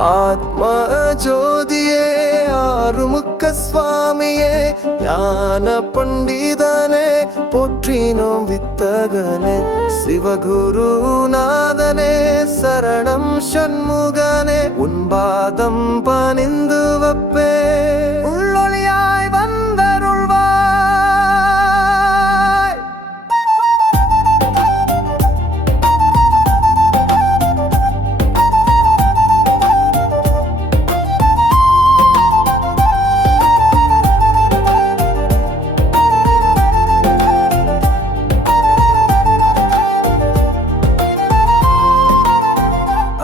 ஆத்ம ஜோதியே ஆறுமுக்க சுவாமியே ஞான பண்டிதனே போற்றினோம் வித்தகனே சிவகுருநாதனே சரணம் ஷண்முகனே உன் பாதம் பணிந்து வப்பே உள்ளொளியாய் வந்தருள்வாய்.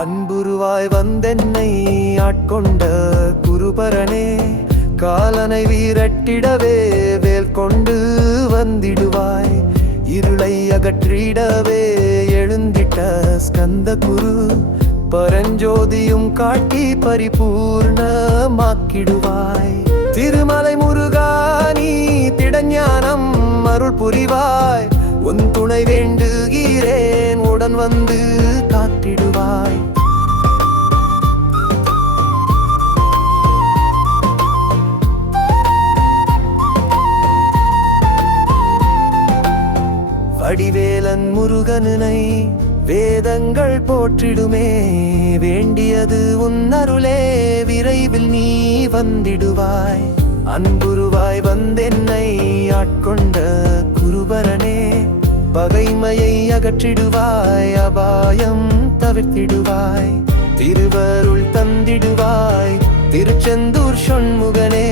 அன்புருவாய் வந்தென்னை ஆட்கொண்ட குருபரனே காலனை வீரட்டிடவே வேல் கொண்டு வந்திடுவாய். இருளை அகற்றிடவே எழுந்திட்ட ஸ்கந்த குரு பரஞ்சோதியும் காட்டி பரிபூர்ணமாக்கிடுவாய். திருமலை முருகானி திடஞானம் அருள் புரிவாய். உன் துணை வேண்டுகிறேன் உடன் வந்து காத்திடுவாய். வடிவேலன் முருகனை வேதங்கள் போற்றிடுமே வேண்டியது உன் அருளே விரைவில் நீ வந்திடுவாய். அன்புருவாய் வந்தென்னை ஆட்கொண்ட குருபரனே பகைமையை அகற்றிடுவாய் அபாயம் தவிர்த்திடுவாய். திருவருள் தந்திடுவாய் திருச்செந்தூர் ஷண்முகனே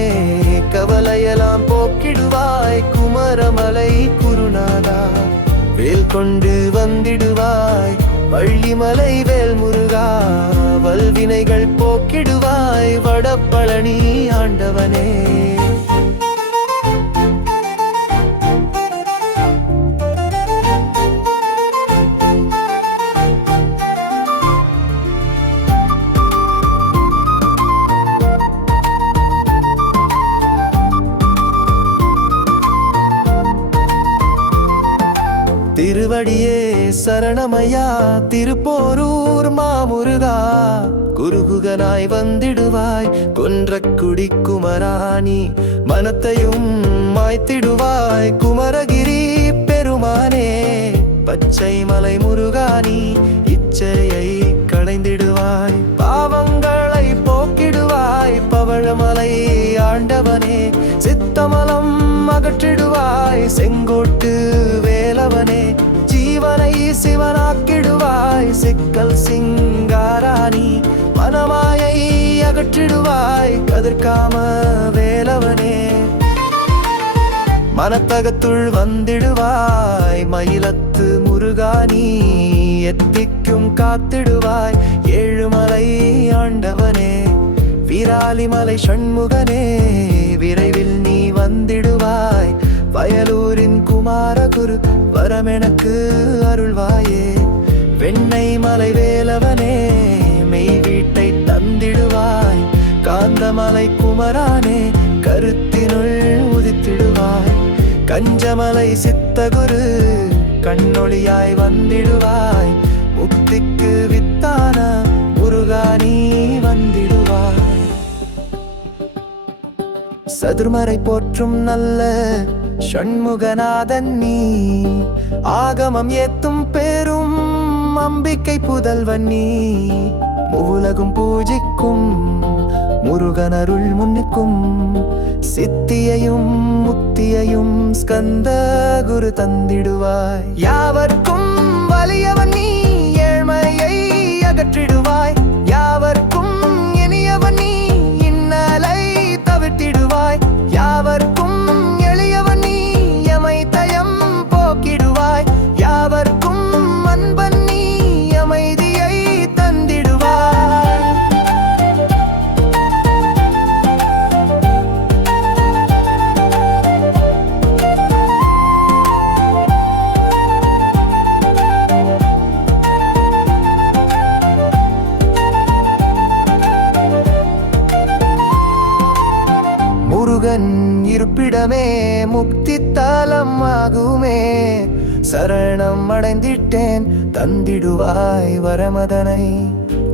கவலையெல்லாம் போக்கிடுவாய். குமரமலை குருநாதா வேல் கொண்டு வந்திடுவாய். வள்ளிமலை வேல் முருகா வல்வினைகள் போக்கிடுவாய். வடபழனி ஆண்டவனே திருவடியே சரணமையா திருப்போரூர் மாமுருகா குருகுகனாய் வந்திடுவாய். கொன்றக்குடி குமராணி மனத்தையும் மாய்த்திடுவாய். குமரகிரி பெருமானே பச்சை மலை முருகானி இச்சையை களைந்திடுவாய். பாவங்களை போக்கிடுவாய். பவழமலை ஆண்டவனே சித்தமலம் அகற்றிடுவாய். செங்கோட்டு வேலவனே ஜீவனை சிவனாக்கிடுவாய். சிக்கல் சிங்காராணி மனமாயை அகற்றிடுவாய். கதிர்காம வேலவனே மனத்தகத்துள் வந்திடுவாய். மயிலத்து முருகானி எத்திக்கும் காத்திடுவாய். ஏழுமலை ஆண்டவனே வீராலிமலை ஷண்முகனே விரைவில் நீ வந்திடுவாய். வயலூரின் குமாரகுரு வரமெனக்கு அருள்வாயே. வெண்ணை மலை வேலவனே மெய் வீட்டை தந்திடுவாய். காந்தமலை குமரானே கருத்தினுள் உதித்திடுவாய். கஞ்சமலை சித்தகுரு கண்ணொளியாய் வந்திடுவாய். முக்திக்கு வித்தான முருகானி வந்திடுவாய். சதுர்மறை போற்றும் நல்ல ஷண்முகநாதன் நீ ஆகமம் ஏத்தும் பெரும் அம்பிக்கை புதல்வன் நீ. மூலகும் பூஜிக்கும் முருகனருள் முன்னிக்கும் சித்தியையும் முக்தியையும் ஸ்கந்த குரு தந்திடுவாய். யாவர்க்கும் வலியவன் நீ ஏழ்மையை அகற்றிடுவாய். யாவர்க்கும் இனியவன் நீ இன்னலை தவிர்த்திடுவாய். யாவர்க்கும் எளியவன் நீ எமைத்தயம் போக்கிடுவாய். யாவர்க்கும் அன்பன் நீ அமைதியை தந்திடுவாய். முருகன் இருப்பிடமே முக்தி தலம் ஆகுமே. சரணம் அடைந்திட்டேன் தந்திடுவாய் வரமதனை.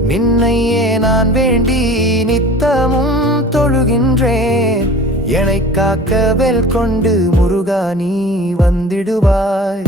நின்னையே நான் வேண்டி நித்தமும் தொழுகின்றேன். என்னை காக்க வேல் கொண்டு முருகா நீ வந்திடுவாய்.